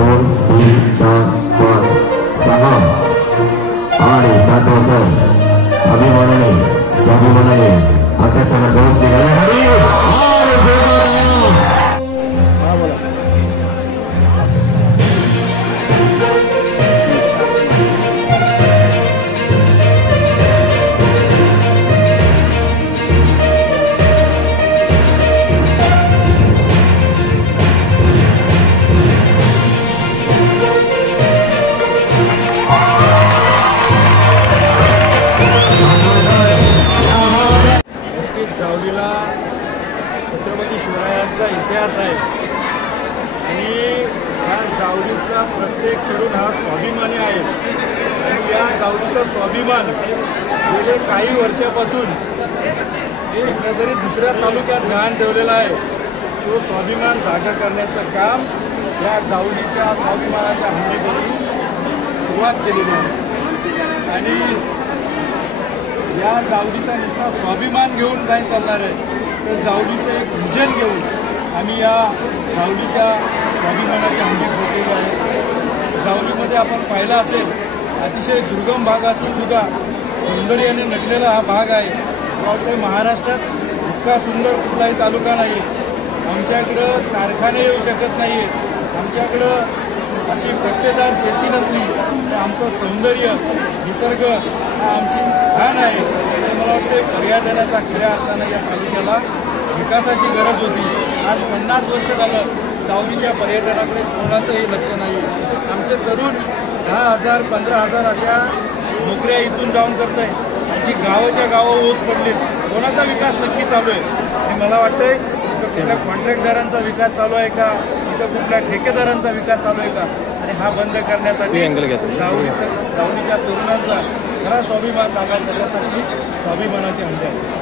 2 3 4 5 6 आणि 7 अभिमानाने स्वाभिमानाने आकाशाला गवस निघाले। जावलीला छत्रपती शिवरायांचा इतिहास आहे आणि या जावलीतला प्रत्येक तरुण हा स्वाभिमानी आहे आणि या जावलीचा स्वाभिमान गेले काही वर्षापासून कुठेतरी दुसऱ्या तालुक्यात गहाण ठेवलेला आहे। तो स्वाभिमान जागा करण्याचं काम या जावलीच्या स्वाभिमानाच्या हंडीपासून सुरुवात केलेली आहे आणि या जावलीचा नुसता स्वाभिमान घेऊन नाही चालणार आहे, तर जावलीचं एक विजन घेऊन आम्ही या जावलीच्या स्वाभिमानाची हंडी फोडलेली आहे। जावलीमध्ये आपण पाहिलं असेल अतिशय दुर्गम भाग असून सुद्धा सौंदर्याने नटलेला हा भाग आहे। वाटतं महाराष्ट्रात इतका सुंदर कुठलाही तालुका नाही। आमच्याकडं कारखाने येऊ शकत नाही, आमच्याकडं अशी पट्टेदार शेती नसली तर आमचं सौंदर्य निसर्ग हा आमची खाण आहे। तर मला वाटतं पर्यटनाचा खऱ्या अर्थानं या तालुक्याला विकासाची गरज होती। आज 50 वर्ष झालं जावलीच्या पर्यटनाकडे कोणाचंही लक्ष नाही। आमचे तरुण 10,000 15,000 अशा नोकऱ्या इथून जाऊन करत आहे, त्यांची गावाच्या गावं ओस पडली। कोणाचा विकास नक्की चालू आहे आणि मला वाटतंय कुठल्या कॉन्ट्रॅक्टदारांचा विकास चालू आहे का, इथं कुठल्या ठेकेदारांचा विकास चालू आहे का, आणि हा बंद करण्यासाठी जावलीच्या तरुणांचा खरा स्वाभिमान जागा करण्यासाठी स्वाभिमानाची हंडी आहे।